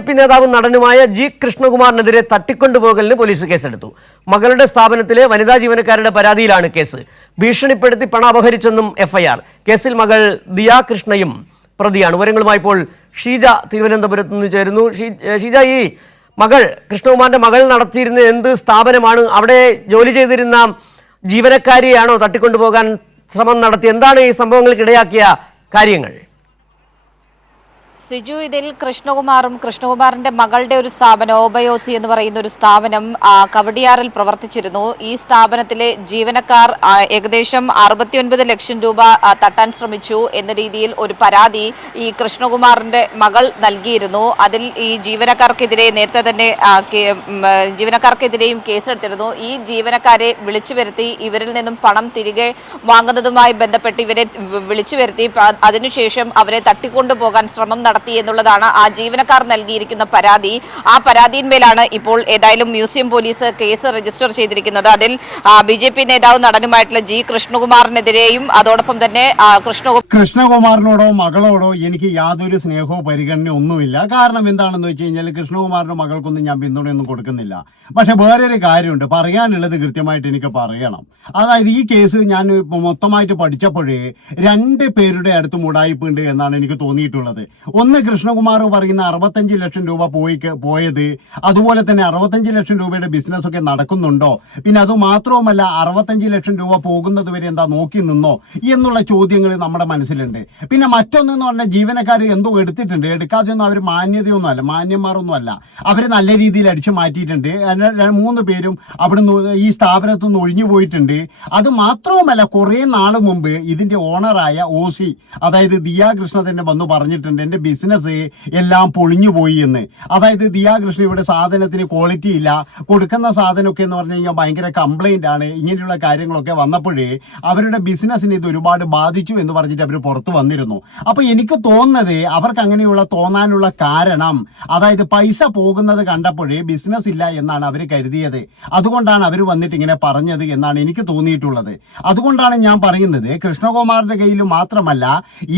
P നേതാവും നടനുമായ G കൃഷ്ണകുമാറിനെതിരെ തട്ടിക്കൊണ്ടുപോകലിന് police കേസെടുത്തു. മകളുടെ സ്ഥാപനത്തിലെ വനിതാ ജീവനക്കാരുടെ പരാതിയിലാണ് കേസ്. ഭീഷണിപ്പെടുത്തി പണം അപഹരിച്ചെന്നും എഫ്ഐആർ. കേസിൽ മകൾ ദിയാ കൃഷ്ണയും പ്രതിയാണ്. വിവരങ്ങളുമായി ഇപ്പോൾ ഷീജ തിരുവനന്തപുരത്ത് നിന്ന് ചേരുന്നു. ഷീജ ഈ മകൾ കൃഷ്ണകുമാറിന്റെ മകൾ നടത്തിയിരുന്ന എന്ത് സ്ഥാപനമാണ്? അവിടെ ജോലി ചെയ്തിരുന്ന ജീവനക്കാരിയാണോ തട്ടിക്കൊണ്ടുപോകാൻ ശ്രമം നടത്തി എന്താണ് ഈ സംഭവങ്ങൾക്ക് ഇടയാക്കിയ കാര്യങ്ങൾ? സിജു ഇതിൽ കൃഷ്ണകുമാറും കൃഷ്ണകുമാറിന്റെ മകളുടെ ഒരു സ്ഥാപനം ഓബയോസി എന്ന് പറയുന്ന ഒരു സ്ഥാപനം കവടിയാറിൽ പ്രവർത്തിച്ചിരുന്നു. ഈ സ്ഥാപനത്തിലെ ജീവനക്കാർ ഏകദേശം അറുപത്തിയൊൻപത് ലക്ഷം രൂപ തട്ടാൻ ശ്രമിച്ചു എന്ന രീതിയിൽ ഒരു പരാതി ഈ കൃഷ്ണകുമാറിന്റെ മകൾ നൽകിയിരുന്നു. അതിൽ ഈ ജീവനക്കാർക്കെതിരെ നേരത്തെ തന്നെ ജീവനക്കാർക്കെതിരെയും കേസെടുത്തിരുന്നു. ഈ ജീവനക്കാരെ വിളിച്ചു വരുത്തി ഇവരിൽ നിന്നും പണം തിരികെ വാങ്ങുന്നതുമായി ബന്ധപ്പെട്ട് ഇവരെ വിളിച്ചു വരുത്തി. അതിനുശേഷം അവരെ തട്ടിക്കൊണ്ടുപോകാൻ ശ്രമം നടത്തി. എന്നുള്ളതാണ് ആ ജീവനക്കാർ നൽകിയിരിക്കുന്ന പരാതി. ആ പരാതിയിന്മേലാണ് ഇപ്പോൾ ഏതായാലും മ്യൂസിയം പോലീസ് കേസ് രജിസ്റ്റർ ചെയ്തിരിക്കുന്നത്. അതിൽ ബി ജെ പി നേതാവ് നടനുമായിട്ടുള്ള ജി കൃഷ്ണകുമാറിനെതിരെയും അതോടൊപ്പം തന്നെ കൃഷ്ണകുമാറിനോടോ മകളോടോ എനിക്ക് യാതൊരു സ്നേഹമോ പരിഗണനയോ ഒന്നുമില്ല. കാരണം എന്താണെന്ന് വെച്ച് കഴിഞ്ഞാൽ കൃഷ്ണകുമാറിന്റെ മകൾക്കൊന്നും ഞാൻ പിന്തുണയൊന്നും കൊടുക്കുന്നില്ല. പക്ഷെ വേറൊരു കാര്യമുണ്ട്. പറയാനുള്ളത് കൃത്യമായിട്ട് എനിക്ക് പറയണം. അതായത് ഈ കേസ് ഞാൻ മൊത്തമായിട്ട് പഠിച്ചപ്പോഴേ രണ്ട് പേരുടെ അടുത്തും ഉടായ്പുണ്ട് എന്നാണ് എനിക്ക് തോന്നിയിട്ടുള്ളത്. ഒന്ന് കൃഷ്ണകുമാർ പറയുന്ന അറുപത്തഞ്ച് ലക്ഷം രൂപ പോയി പോയത് അതുപോലെ തന്നെ അറുപത്തഞ്ച് ലക്ഷം രൂപയുടെ ബിസിനസ് ഒക്കെ നടക്കുന്നുണ്ടോ? പിന്നെ അത് മാത്രവുമല്ല അറുപത്തഞ്ച് ലക്ഷം രൂപ പോകുന്നത് വരെ എന്താ നോക്കി നിന്നോ? എന്നുള്ള ചോദ്യങ്ങൾ നമ്മുടെ മനസ്സിലുണ്ട്. പിന്നെ മറ്റൊന്നെന്ന് പറഞ്ഞാൽ ജീവനക്കാർ എന്തോ എടുത്തിട്ടുണ്ട്. എടുക്കാതെയൊന്നും അവർ മാന്യതയൊന്നും അല്ല മാന്യന്മാരൊന്നും അല്ല അവർ നല്ല രീതിയിൽ അടിച്ചു മാറ്റിയിട്ടുണ്ട്. മൂന്ന് പേരും അവിടുന്ന് ഈ സ്ഥാപനത്തു നിന്ന് ഒഴിഞ്ഞു പോയിട്ടുണ്ട്. അത് മാത്രവുമല്ല കുറെ നാൾ മുമ്പ് ഇതിന്റെ ഓണറായ ഓസി അതായത് ദിയാ കൃഷ്ണ തന്നെ വന്നു പറഞ്ഞിട്ടുണ്ട്. എന്റെ ബിസിനസ് എല്ലാം പൊളിഞ്ഞു പോയി എന്ന്. അതായത് ദിയാകൃഷ്ണ ഇവിടെ സാധനത്തിന് ക്വാളിറ്റി ഇല്ല. കൊടുക്കുന്ന സാധനമൊക്കെ എന്ന് പറഞ്ഞു കഴിഞ്ഞാൽ ഭയങ്കര കംപ്ലൈന്റ് ആണ്. ഇങ്ങനെയുള്ള കാര്യങ്ങളൊക്കെ വന്നപ്പോഴേ അവരുടെ ബിസിനസ്സിനെ ഇത് ഒരുപാട് ബാധിച്ചു എന്ന് പറഞ്ഞിട്ട് അവർ പുറത്തു വന്നിരുന്നു. അപ്പോൾ എനിക്ക് തോന്നുന്നത് അവർക്ക് അങ്ങനെയുള്ള തോന്നാനുള്ള കാരണം അതായത് പൈസ പോകുന്നത് കണ്ടപ്പോഴേ ബിസിനസ് ഇല്ല എന്നാണ് അവർ കരുതിയത്. അതുകൊണ്ടാണ് അവർ വന്നിട്ട് ഇങ്ങനെ പറഞ്ഞത് എന്നാണ് എനിക്ക് തോന്നിയിട്ടുള്ളത്. അതുകൊണ്ടാണ് ഞാൻ പറയുന്നത് കൃഷ്ണകുമാറിന്റെ കയ്യിലും മാത്രമല്ല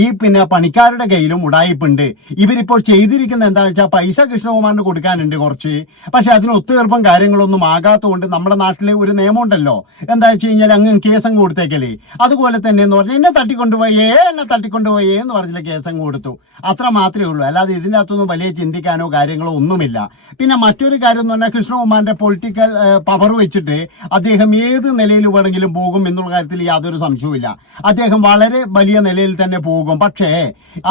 ഈ പിന്നെ പണിക്കാരുടെ കയ്യിലും ഉടായിപ്പുണ്ട്. ഇവരിപ്പോൾ ചെയ്തിരിക്കുന്ന എന്താ വെച്ചാൽ പൈസ കൃഷ്ണകുമാറിന് കൊടുക്കാനുണ്ട് കുറച്ച്. പക്ഷെ അതിന് ഒത്തുതീർപ്പം കാര്യങ്ങളൊന്നും ആകാത്തതുകൊണ്ട് നമ്മുടെ നാട്ടിലെ ഒരു നിയമമുണ്ടല്ലോ. എന്താ വെച്ച് കഴിഞ്ഞാൽ അങ്ങ് കേസ് അങ്ങ് കൊടുത്തേക്കല്ലേ അതുപോലെ തന്നെ എന്ന് പറഞ്ഞാൽ എന്നെ തട്ടിക്കൊണ്ടുപോയേ എന്നെ തട്ടിക്കൊണ്ടുപോയേ എന്ന് പറഞ്ഞില്ല കേസ് അങ്ങ് കൊടുത്തു. അത്ര മാത്രമേ ഉള്ളൂ. അല്ലാതെ ഇതിന്റെ അകത്തൊന്നും വലിയ ചിന്തിക്കാനോ കാര്യങ്ങളോ ഒന്നുമില്ല. പിന്നെ മറ്റൊരു കാര്യം എന്ന് പറഞ്ഞാൽ കൃഷ്ണകുമാറിന്റെ പൊളിറ്റിക്കൽ പവർ വെച്ചിട്ട് അദ്ദേഹം ഏത് നിലയിൽ വേണമെങ്കിലും പോകും എന്നുള്ള കാര്യത്തിൽ യാതൊരു സംശയവുമില്ല. അദ്ദേഹം വളരെ വലിയ നിലയിൽ തന്നെ പോകും. പക്ഷേ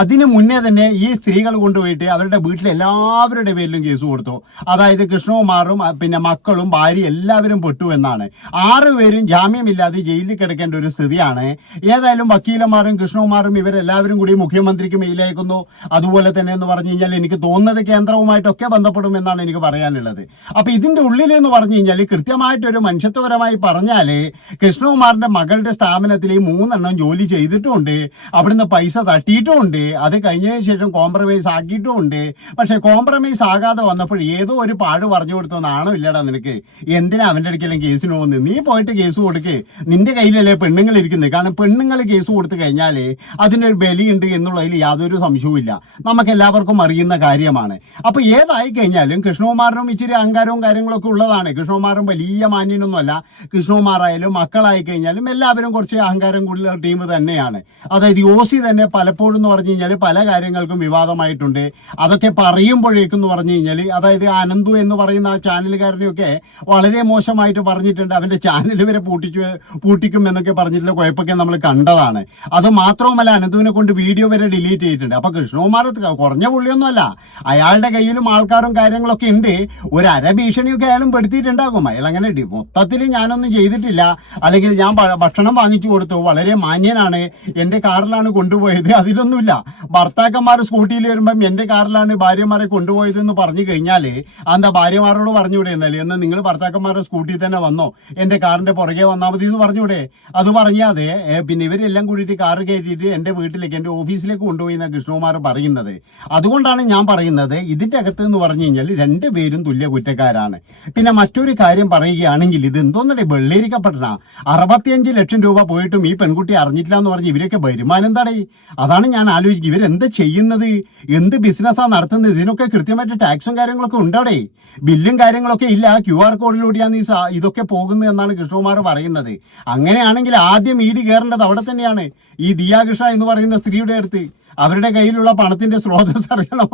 അതിനു മുന്നേ തന്നെ സ്ത്രീകൾ കൊണ്ടുപോയിട്ട് അവരുടെ വീട്ടിലെ എല്ലാവരുടെ പേരിലും കേസ് കൊടുത്തു. അതായത് കൃഷ്ണകുമാറും പിന്നെ മക്കളും ഭാര്യ എല്ലാവരും പെട്ടു എന്നാണ്. ആറ് പേരും ജാമ്യമില്ലാതെ ജയിലിൽ കിടക്കേണ്ട ഒരു സ്ഥിതിയാണ്. ഏതായാലും വക്കീലന്മാരും കൃഷ്ണകുമാറും ഇവരെല്ലാവരും കൂടി മുഖ്യമന്ത്രിക്ക് മെയിലയക്കുന്നു അതുപോലെ തന്നെ എന്ന് പറഞ്ഞു കഴിഞ്ഞാൽ എനിക്ക് തോന്നുന്നത് കേന്ദ്രവുമായിട്ടൊക്കെ ബന്ധപ്പെടും എന്നാണ് എനിക്ക് പറയാനുള്ളത്. അപ്പൊ ഇതിന്റെ ഉള്ളിൽ എന്ന് പറഞ്ഞു കഴിഞ്ഞാൽ കൃത്യമായിട്ട് ഒരു മനുഷ്യത്വപരമായി പറഞ്ഞാൽ കൃഷ്ണകുമാറിന്റെ മകളുടെ സ്ഥാപനത്തിൽ ഈ മൂന്നെണ്ണം ജോലി ചെയ്തിട്ടുണ്ട്. അവിടുന്ന് പൈസ തട്ടിയിട്ടുമുണ്ട് അത് കഴിഞ്ഞതിന് ശേഷം കോംപ്രമൈസ് ആക്കിയിട്ടുമുണ്ട്. പക്ഷെ കോംപ്രമൈസ് ആകാതെ വന്നപ്പോൾ ഏതോ ഒരു പാട് പറഞ്ഞു കൊടുത്തോ നാണോ ഇല്ലടാ നിനക്ക്? എന്തിനാ അവന്റെ അടുക്കലും കേസിന് പോകുന്നത്? നീ പോയിട്ട് കേസ് കൊടുക്ക്. നിന്റെ കയ്യിലല്ലേ പെണ്ണുങ്ങൾ ഇരിക്കുന്നത്? കാരണം പെണ്ണുങ്ങൾ കേസ് കൊടുത്തു കഴിഞ്ഞാൽ അതിന്റെ ഒരു ബലിയുണ്ട് എന്നുള്ളതിൽ യാതൊരു സംശയവുമില്ല നമുക്ക് എല്ലാവർക്കും അറിയുന്ന കാര്യമാണ്. അപ്പൊ ഏതായി കഴിഞ്ഞാലും കൃഷ്ണകുമാറിനും ഇച്ചിരി അഹങ്കാരവും കാര്യങ്ങളൊക്കെ ഉള്ളതാണ്. കൃഷ്ണകുമാറും വലിയ മാന്യനൊന്നുമല്ല. കൃഷ്ണകുമാറായാലും മക്കളായി കഴിഞ്ഞാലും എല്ലാവരും കുറച്ച് അഹങ്കാരം കൂടുതൽ ടീം തന്നെയാണ്. അതായത് യോസി തന്നെ പലപ്പോഴും എന്ന് പറഞ്ഞു കഴിഞ്ഞാൽ പല കാര്യങ്ങൾക്കും വിവാദമായിട്ടുണ്ട്. അതൊക്കെ പറയുമ്പോഴേക്കും എന്ന് പറഞ്ഞു കഴിഞ്ഞാൽ അതായത് അനന്തു എന്ന് പറയുന്ന ആ ചാനലുകാരനെയൊക്കെ വളരെ മോശമായിട്ട് പറഞ്ഞിട്ടുണ്ട്. അവന്റെ ചാനൽ വരെ പൂട്ടിച്ചു പൂട്ടിക്കും എന്നൊക്കെ പറഞ്ഞിട്ടുള്ള കുഴപ്പമൊക്കെ നമ്മൾ കണ്ടതാണ്. അത് മാത്രവുമല്ല അനന്തുവിനെ കൊണ്ട് വീഡിയോ വരെ ഡിലീറ്റ് ചെയ്തിട്ടുണ്ട്. അപ്പൊ കൃഷ്ണകുമാർ കുറഞ്ഞ പുള്ളിയൊന്നും അല്ല അയാളുടെ കയ്യിലും ആൾക്കാരും കാര്യങ്ങളൊക്കെ ഉണ്ട്. ഒരു അര ഭീഷണിയൊക്കെ അയാളും പെടുത്തിയിട്ടുണ്ടാകും. അയാൾ അങ്ങനെ മൊത്തത്തിൽ ഞാനൊന്നും ചെയ്തിട്ടില്ല. അല്ലെങ്കിൽ ഞാൻ ഭക്ഷണം വാങ്ങിച്ചു കൊടുത്തു. വളരെ മാന്യനാണ്. എന്റെ കാറിലാണ് കൊണ്ടുപോയത്. അതിലൊന്നുമില്ല. ഭർത്താക്കന്മാർ സ്കൂട്ടിയിൽ വരുമ്പം എന്റെ കാറിലാണ് ഭാര്യമാരെ കൊണ്ടുപോയത് എന്ന് പറഞ്ഞു കഴിഞ്ഞാൽ എന്താ ഭാര്യമാരോട് പറഞ്ഞുകൂടെ എന്നാലേ? എന്നാൽ നിങ്ങൾ ഭർത്താക്കന്മാരുടെ സ്കൂട്ടിയിൽ തന്നെ വന്നോ? എന്റെ കാറിന്റെ പുറകെ വന്നാൽ മതി എന്ന് പറഞ്ഞൂടെ? അത് പറഞ്ഞാതെ പിന്നെ ഇവരെല്ലാം കൂടിയിട്ട് കാറ് കയറ്റിയിട്ട് എന്റെ വീട്ടിലേക്ക് എന്റെ ഓഫീസിലേക്ക് കൊണ്ടുപോയി എന്നാണ് കൃഷ്ണകുമാർ പറയുന്നത്. അതുകൊണ്ടാണ് ഞാൻ പറയുന്നത് ഇതിന്റെ അകത്ത് എന്ന് പറഞ്ഞു കഴിഞ്ഞാൽ രണ്ടുപേരും തുല്യ കുറ്റക്കാരാണ്. പിന്നെ മറ്റൊരു കാര്യം പറയുകയാണെങ്കിൽ ഇത് എന്തോന്നല്ലേ വെള്ളേരിക്കപ്പെട്ട അറുപത്തിയഞ്ച് ലക്ഷം രൂപ പോയിട്ടും ഈ പെൺകുട്ടി അറിഞ്ഞിട്ടില്ല എന്ന് പറഞ്ഞ് ഇവരൊക്കെ വരുമാനം എന്താടേ? അതാണ് ഞാൻ ആലോചിക്കുക ഇവരെന്താ ചെയ്യുന്നത് നടത്തുന്നത്? എന്ത് ബിസിനസ്സാണ് നടത്തുന്നത്? ഇതിനൊക്കെ കൃത്യമായിട്ട് ടാക്സും കാര്യങ്ങളൊക്കെ ഉണ്ടോടെ? ബില്ലും കാര്യങ്ങളൊക്കെ ഇല്ല. ക്യു ആർ കോഡിലൂടെയാണ് ഈ ഇതൊക്കെ പോകുന്നത് എന്നാണ് കൃഷ്ണകുമാർ പറയുന്നത്. അങ്ങനെയാണെങ്കിൽ ആദ്യം ഡി കയറേണ്ടത് അവിടെ തന്നെയാണ്. ഈ ദിയാകൃഷ്ണ എന്ന് പറയുന്ന സ്ത്രീയുടെ അടുത്ത്. അവരുടെ കയ്യിലുള്ള പണത്തിന്റെ സ്രോതസ് അറിയണം.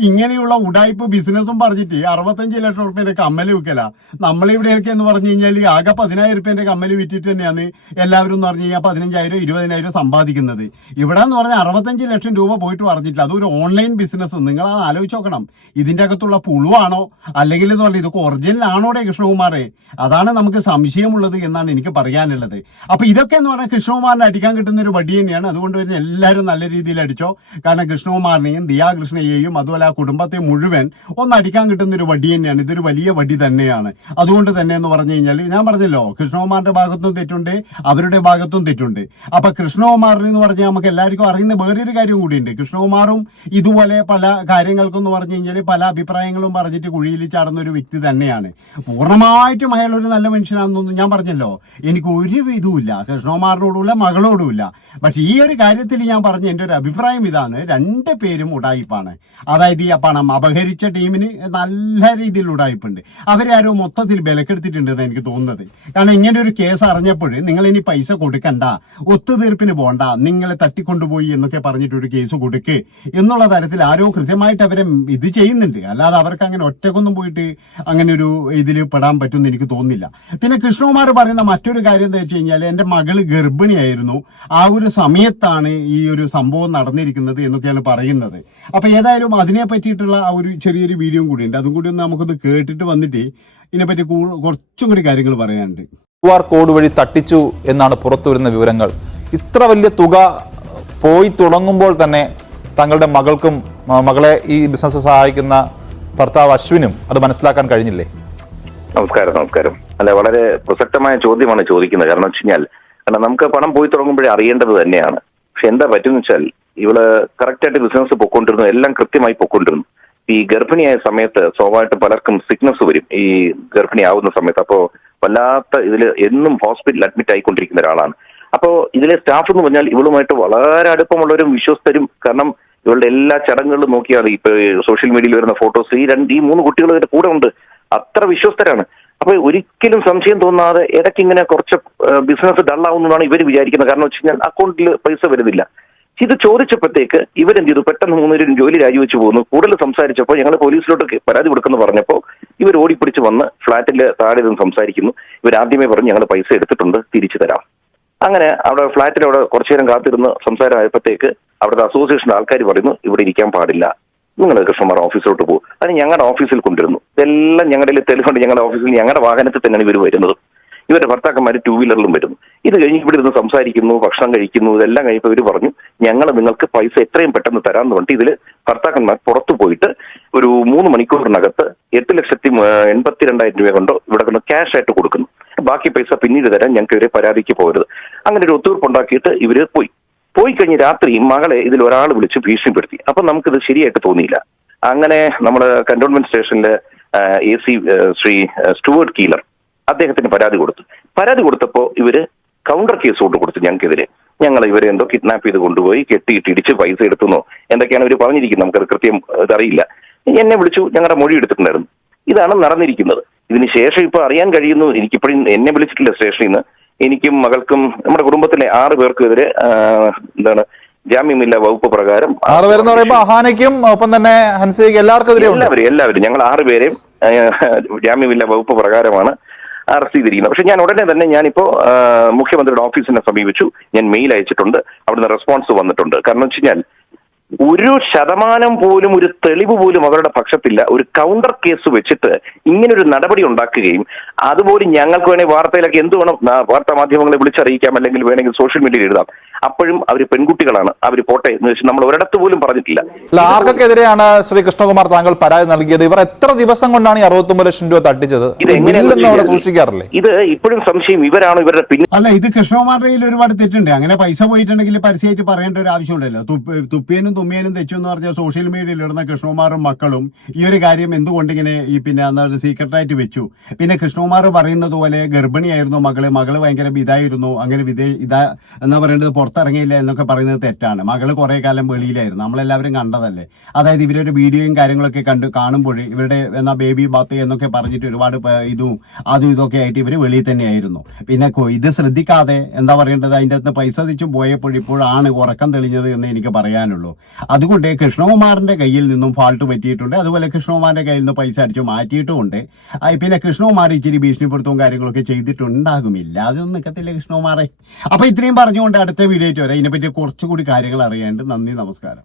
ഇങ്ങനെയുള്ള ഉടായ്പ് ബിസിനസ്സും പറഞ്ഞിട്ട് അറുപത്തഞ്ച് ലക്ഷം റുപ്യന്റെ കമ്മൽ വിൽക്കല. നമ്മളിവിടെയൊക്കെ എന്ന് പറഞ്ഞു കഴിഞ്ഞാൽ ആകെ പതിനായിരം റുപ്യന്റെ കമ്മൽ വിറ്റിട്ട് തന്നെയാണ് എല്ലാവരും എന്ന് പറഞ്ഞു കഴിഞ്ഞാൽ പതിനഞ്ചായിരം ഇരുപതിനായിരം സമ്പാദിക്കുന്നത്. ഇവിടെ എന്ന് പറഞ്ഞാൽ അറുപത്തഞ്ച് ലക്ഷം രൂപ പോയിട്ട് പറഞ്ഞിട്ടില്ല. അതൊരു ഓൺലൈൻ ബിസിനസ് നിങ്ങൾ അത് ആലോചിച്ച് നോക്കണം. ഇതിന്റെ അകത്തുള്ള പുളുവാണോ? അല്ലെങ്കിൽ എന്ന് പറഞ്ഞാൽ ഇതൊക്കെ ഒറിജിനൽ ആണോടെ കൃഷ്ണകുമാറെ? അതാണ് നമുക്ക് സംശയമുള്ളത് എന്നാണ് എനിക്ക് പറയാനുള്ളത്. അപ്പൊ ഇതൊക്കെ എന്ന് പറഞ്ഞാൽ കൃഷ്ണകുമാറിനെ അടിക്കാൻ കിട്ടുന്ന ഒരു വടി തന്നെയാണ്. അതുകൊണ്ട് തന്നെ എല്ലാവരും നല്ല രീതിയിൽ അടിച്ചോ കാരണം കൃഷ്ണകുമാറിനെയും ദിയാകൃഷ്ണയെയും അതുപോലെ ആ കുടുംബത്തെ മുഴുവൻ ഒന്നടിക്കാൻ കിട്ടുന്ന ഒരു വടി തന്നെയാണ്. ഇതൊരു വലിയ വടി തന്നെയാണ്. അതുകൊണ്ട് തന്നെ എന്ന് പറഞ്ഞു കഴിഞ്ഞാൽ ഞാൻ പറഞ്ഞല്ലോ കൃഷ്ണകുമാറിന്റെ ഭാഗത്തും തെറ്റുണ്ട് അവരുടെ ഭാഗത്തും തെറ്റുണ്ട്. അപ്പൊ കൃഷ്ണകുമാറിന് എന്ന് പറഞ്ഞാൽ നമുക്ക് എല്ലാവർക്കും അറിയുന്ന വേറൊരു കാര്യം കൂടിയുണ്ട്. കൃഷ്ണകുമാറും ഇതുപോലെ പല കാര്യങ്ങൾക്കും എന്ന് പറഞ്ഞു കഴിഞ്ഞാൽ പല അഭിപ്രായങ്ങളും പറഞ്ഞിട്ട് കുഴിയിൽ ചാടുന്ന ഒരു വ്യക്തി തന്നെയാണ്. പൂർണമായിട്ടും അയാൾ ഒരു നല്ല മനുഷ്യനാണെന്നൊന്നും ഞാൻ പറഞ്ഞല്ലോ. എനിക്ക് ഒരു ഇതുമില്ല. കൃഷ്ണകുമാറിനോടുമില്ല മകളോടുമില്ല. പക്ഷെ ഈ ഒരു കാര്യത്തിൽ ഞാൻ പറഞ്ഞ എന്റെ ഒരു അഭിപ്രായം ഇതാണ്. രണ്ട് പേരും ഉടായിപ്പാണ്. അതായത് ഈ പണം അപഹരിച്ച ടീമിന് നല്ല രീതിയിൽ ഉടായിപ്പുണ്ട്. അവരെ ആരോ മൊത്തത്തിൽ ബലക്കെടുത്തിട്ടുണ്ടെന്ന് എനിക്ക് തോന്നുന്നത്. കാരണം ഇങ്ങനെ ഒരു കേസ് അറിഞ്ഞപ്പോൾ നിങ്ങൾ ഇനി പൈസ കൊടുക്കണ്ട ഒത്തുതീർപ്പിന് പോണ്ട നിങ്ങളെ തട്ടിക്കൊണ്ടുപോയി എന്നൊക്കെ പറഞ്ഞിട്ട് ഒരു കേസ് കൊടുക്ക് എന്നുള്ള തരത്തിൽ ആരോ കൃത്യമായിട്ട് അവരെ ഇത് ചെയ്യുന്നുണ്ട്. അല്ലാതെ അവർക്ക് അങ്ങനെ ഒറ്റക്കൊന്നും പോയിട്ട് അങ്ങനെ ഒരു ഇതിൽ പെടാൻ പറ്റുമെന്ന് എനിക്ക് തോന്നുന്നില്ല. പിന്നെ കൃഷ്ണകുമാർ പറയുന്ന മറ്റൊരു കാര്യം എന്താ വെച്ച് കഴിഞ്ഞാൽ എന്റെ മകൾ ഗർഭിണിയായിരുന്നു. ആ ഒരു സമയത്താണ് ഈ ഒരു സംഭവം നടന്നിരിക്കുന്നത് എന്നൊക്കെയാണ് പറയുന്നത്. അപ്പൊ ഏതായാലും അതിനെ പറ്റിയിട്ടുള്ള ആ ഒരു ചെറിയൊരു വീഡിയോ കൂടി ഉണ്ട് അതും കൂടി ഒന്ന് നമുക്കൊന്ന് കേട്ടിട്ട് വന്നിട്ട് ഇതിനെപ്പറ്റി കുറച്ചും കൂടി കാര്യങ്ങൾ പറയാനുണ്ട്. ക്യു ആർ കോഡ് വഴി തട്ടിച്ചു എന്നാണ് പുറത്തു വരുന്ന വിവരങ്ങൾ. ഇത്ര വലിയ തുക പോയി തുടങ്ങുമ്പോൾ തന്നെ തങ്ങളുടെ മകൾക്കും മകളെ ഈ ബിസിനസ് സഹായിക്കുന്ന ഭർത്താവ് അശ്വിനും അത് മനസ്സിലാക്കാൻ കഴിഞ്ഞില്ലേ? നമസ്കാരം നമസ്കാരം. അല്ല വളരെ പ്രസക്തമായ ചോദ്യമാണ് ചോദിക്കുന്നത്. കാരണം വെച്ച് കഴിഞ്ഞാൽ കാരണം നമുക്ക് പണം പോയി തുടങ്ങുമ്പോഴേ അറിയേണ്ടത് തന്നെയാണ്. പക്ഷെ എന്താ പറ്റുന്ന വെച്ചാൽ ഇവൾ കറക്റ്റായിട്ട് ബിസിനസ് പൊക്കൊണ്ടിരുന്നു എല്ലാം കൃത്യമായി പൊക്കൊണ്ടിരുന്നു ഈ ഗർഭിണിയായ സമയത്ത് സ്വാഭാവികമായിട്ടും പലർക്കും സിക്നസ് വരും ഈ ഗർഭിണിയാവുന്ന സമയത്ത്. അപ്പോ വല്ലാത്ത ഇതിൽ എന്നും ഹോസ്പിറ്റലിൽ അഡ്മിറ്റ് ആയിക്കൊണ്ടിരിക്കുന്ന ഒരാളാണ്. അപ്പോ ഇതിലെ സ്റ്റാഫ് എന്ന് പറഞ്ഞാൽ ഇവളുമായിട്ട് വളരെ അടുപ്പമുള്ളവരും വിശ്വസ്തരും. കാരണം ഇവളുടെ എല്ലാ ചടങ്ങുകളും നോക്കിയാൽ ഇപ്പൊ സോഷ്യൽ മീഡിയയിൽ വരുന്ന ഫോട്ടോസ് ഈ രണ്ട് ഈ മൂന്ന് കുട്ടികൾ കൂടെ ഉണ്ട്. അത്ര വിശ്വസ്തരാണ്. അപ്പൊ ഒരിക്കലും സംശയം തോന്നാതെ ഇടയ്ക്ക് ഇങ്ങനെ കുറച്ച് ബിസിനസ് ഡള്ളാവുന്നതാണ് ഇവർ വിചാരിക്കുന്നത്. കാരണം വെച്ച് കഴിഞ്ഞാൽ അക്കൗണ്ടിൽ പൈസ വരുന്നില്ല. ഇത് ചോദിച്ചപ്പോഴത്തേക്ക് ഇവരെന്ത് ചെയ്തു പെട്ടെന്ന് മൂന്നുപേരും ജോലി രാജിവെച്ച് പോകുന്നു കൂടുതൽ സംസാരിച്ചപ്പോൾ ഞങ്ങൾ പോലീസിലോട്ട് പരാതി കൊടുക്കുന്നു പറഞ്ഞപ്പോൾ ഇവർ ഓടിപ്പിടിച്ച് വന്ന് ഫ്ളാറ്റിൽ താഴെ നിന്ന് സംസാരിക്കുന്നു. ഇവർ ആദ്യമേ പറഞ്ഞ് ഞങ്ങൾ പൈസ എടുത്തിട്ടുണ്ട് തിരിച്ചു തരാം. അങ്ങനെ അവിടെ ഫ്ളാറ്റിൽ അവിടെ കുറച്ചു നേരം കാത്തിരുന്ന് സംസാരമായപ്പോഴത്തേക്ക് അവിടുത്തെ അസോസിയേഷൻ ആൾക്കാർ പറയുന്നു ഇവിടെ ഇരിക്കാൻ പാടില്ല. നിങ്ങൾ കൃഷ്ണമാർ ഓഫീസിലോട്ട് പോകും. അതിന് ഞങ്ങളുടെ ഓഫീസിൽ കൊണ്ടുവരുന്നു. ഇതെല്ലാം ഞങ്ങളുടെ തെളിവുണ്ട് ഞങ്ങളുടെ ഓഫീസിൽ ഞങ്ങളുടെ വാഹനത്തിൽ തന്നെയാണ് ഇവർ വരുന്നത്. ഇവരുടെ ഭർത്താക്കന്മാർ ടൂ വീലറിലും വരുന്നു. ഇത് കഴിഞ്ഞ് ഇവിടെ ഇരുന്ന് സംസാരിക്കുന്നു ഭക്ഷണം കഴിക്കുന്നു ഇതെല്ലാം കഴിയുമ്പോൾ ഇവർ പറഞ്ഞു ഞങ്ങൾ നിങ്ങൾക്ക് പൈസ എത്രയും പെട്ടെന്ന് തരാമെന്ന് പറഞ്ഞിട്ട് ഇതിൽ ഭർത്താക്കന്മാർ പുറത്തു പോയിട്ട് ഒരു മൂന്ന് മണിക്കൂറിനകത്ത് എട്ട് ലക്ഷത്തി എൺപത്തി രണ്ടായിരം രൂപ കൊണ്ടോ ഇവിടെ കൊണ്ട് ക്യാഷ് ആയിട്ട് കൊടുക്കുന്നു. ബാക്കി പൈസ പിന്നീട് തരാൻ ഞങ്ങൾക്ക് ഇവരെ പരാതിക്ക് പോകരുത്. അങ്ങനെ ഒരു ഒത്തുതീർപ്പുണ്ടാക്കിയിട്ട് ഇവർ പോയി. പോയി കഴിഞ്ഞ് രാത്രി മകളെ ഇതിൽ ഒരാൾ വിളിച്ച് ഭീഷണിപ്പെടുത്തി. അപ്പൊ നമുക്കിത് ശരിയായിട്ട് തോന്നിയില്ല. അങ്ങനെ നമ്മൾ കന്റോൺമെന്റ് സ്റ്റേഷനിലെ A C Shri Stuart Keeler അദ്ദേഹത്തിന് പരാതി കൊടുത്തു. പരാതി കൊടുത്തപ്പോൾ ഇവർ കൗണ്ടർ കേസ് കൊണ്ട് കൊടുത്തു ഞങ്ങൾക്കെതിരെ. ഞങ്ങൾ ഇവരെ എന്തോ കിഡ്നാപ്പ് ചെയ്ത് കൊണ്ടുപോയി കെട്ടിയിട്ട് ഇടിച്ച് പൈസ എടുത്തുന്നോ എന്തൊക്കെയാണ് ഇവർ പറഞ്ഞിരിക്കുന്നത് നമുക്കത് കൃത്യം ഇതറിയില്ല. എന്നെ വിളിച്ചു ഞങ്ങളുടെ മൊഴി എടുത്തിട്ടുണ്ടായിരുന്നു. ഇതാണ് നടന്നിരിക്കുന്നത്. ഇതിന് ശേഷം ഇപ്പൊ അറിയാൻ കഴിയുന്നു. എനിക്കിപ്പോഴും എന്നെ വിളിച്ചിട്ടില്ല സ്റ്റേഷനിൽ നിന്ന്. എനിക്കും മകൾക്കും നമ്മുടെ കുടുംബത്തിലെ ആറ് പേർക്കെതിരെ എന്താണ് ജാമ്യമില്ല വകുപ്പ് പ്രകാരം ആറ് പേരെന്ന് പറയുമ്പോൾ അഹാനയ്ക്കും ഒപ്പം തന്നെ ഹൻസിക്ക് എല്ലാവർക്കും എല്ലാവരും എല്ലാവരും. ഞങ്ങൾ ആറ് പേരെയും ജാമ്യമില്ല വകുപ്പ് പ്രകാരമാണ് അറസ്റ്റ് ചെയ്തിരിക്കുന്നത് പക്ഷെ ഞാൻ ഉടനെ തന്നെ ഞാനിപ്പോ മുഖ്യമന്ത്രിയുടെ ഓഫീസിനെ സമീപിച്ചു. ഞാൻ മെയിൽ അയച്ചിട്ടുണ്ട്. അവിടുന്ന് റെസ്പോൺസ് വന്നിട്ടുണ്ട്. കാരണം വെച്ച് കഴിഞ്ഞാൽ ഒരു ശതമാനം പോലും ഒരു തെളിവ് പോലും അവരുടെ പക്ഷത്തില്ല. ഒരു കൗണ്ടർ കേസ് വെച്ചിട്ട് ഇങ്ങനൊരു നടപടി ഉണ്ടാക്കുകയും അതുപോലെ ഞങ്ങൾക്ക് വേണേൽ വാർത്തയിലൊക്കെ എന്ത് വേണം വാർത്താ മാധ്യമങ്ങളെ വിളിച്ചറിയിക്കാം അല്ലെങ്കിൽ വേണമെങ്കിൽ സോഷ്യൽ മീഡിയയിൽ എഴുതാം. അപ്പോഴും അവർ പെൺകുട്ടികളാണ്. അവർ പോട്ടെ എന്ന് വെച്ച് നമ്മൾ ഒരിടത്ത് പോലും പറഞ്ഞിട്ടില്ല. അല്ല ആർക്കൊക്കെതിരെയാണ് ശ്രീ കൃഷ്ണകുമാർ താങ്കൾ പരാതി നൽകിയത്? ഇവർ എത്ര ദിവസം കൊണ്ടാണ് ഈ അറുപത്തൊമ്പത് ലക്ഷം രൂപ തട്ടിച്ചത്? ഇത് വെച്ച് സൂക്ഷിക്കാറില്ലേ? ഇത് ഇപ്പോഴും സംശയം ഇവരാണോ ഇവരുടെ പിന്നെ അല്ല ഇത് കൃഷ്ണകുമാറിന്റെ കയ്യിൽ ഒരുപാട് തെറ്റുണ്ട്. അങ്ങനെ പൈസ പോയിട്ടുണ്ടെങ്കിൽ പരസ്യമായിട്ട് പറയേണ്ട ഒരു ആവശ്യമുണ്ടല്ലോ. തുപ്പ് തുപ്പിയനും തുമ്മിയനും തെച്ചു എന്ന് പറഞ്ഞാൽ സോഷ്യൽ മീഡിയയിൽ ഇടുന്ന കൃഷ്ണകുമാറും മക്കളും ഈ ഒരു കാര്യം എന്തുകൊണ്ട് ഇങ്ങനെ ഈ പിന്നെ എന്താ സീക്രട്ടായിട്ട് വെച്ചു? പിന്നെ കൃഷ്ണകുമാർ പറയുന്നത് പോലെ ഗർഭിണിയായിരുന്നു മകൾ. മകൾ ഭയങ്കര ഇതായിരുന്നു. അങ്ങനെ വിദേ ഇതാ എന്നാ പറയേണ്ടത്? പുറത്തിറങ്ങിയില്ല എന്നൊക്കെ പറയുന്നത് തെറ്റാണ്. മകൾ കുറെ കാലം വെളിയിലായിരുന്നു. നമ്മളെല്ലാവരും കണ്ടതല്ലേ? അതായത് ഇവരുടെ വീഡിയോയും കാര്യങ്ങളൊക്കെ കണ്ട് കാണുമ്പോൾ ഇവരുടെ എന്നാ ബേബി ബാത്ത് എന്നൊക്കെ പറഞ്ഞിട്ട് ഒരുപാട് ഇതും അതും ഇതൊക്കെ ആയിട്ട് ഇവർ വെളിയിൽ തന്നെയായിരുന്നു. പിന്നെ ഇത് ശ്രദ്ധിക്കാതെ എന്താ പറയേണ്ടത്? അതിന്റെ അകത്ത് പൈസ തിരിച്ചു പോയപ്പോൾ ഇപ്പോഴാണ് ഉറക്കം തെളിഞ്ഞത് എന്ന് എനിക്ക് പറയാനുള്ളൂ. അതുകൊണ്ട് കൃഷ്ണകുമാറിന്റെ കയ്യിൽ നിന്നും ഫാൾട്ട് പറ്റിയിട്ടുണ്ട്. അതുപോലെ കൃഷ്ണകുമാറിന്റെ കയ്യിൽ നിന്ന് പൈസ അടിച്ചു മാറ്റിയിട്ടുമുണ്ട്. പിന്നെ കൃഷ്ണകുമാർ ഇച്ചിരി ഭീഷണിപ്പെടുത്തവും കാര്യങ്ങളൊക്കെ ചെയ്തിട്ടുണ്ടാകുമില്ല. അതൊന്നും നിൽക്കത്തില്ല കൃഷ്ണകുമാറെ. അപ്പൊ ഇത്രയും പറഞ്ഞുകൊണ്ട് അടുത്ത വീഡിയോ ആയിട്ട് വരാം. ഇതിനെപ്പറ്റി കുറച്ചുകൂടി കാര്യങ്ങൾ അറിയാണ്ട് നന്ദി നമസ്കാരം.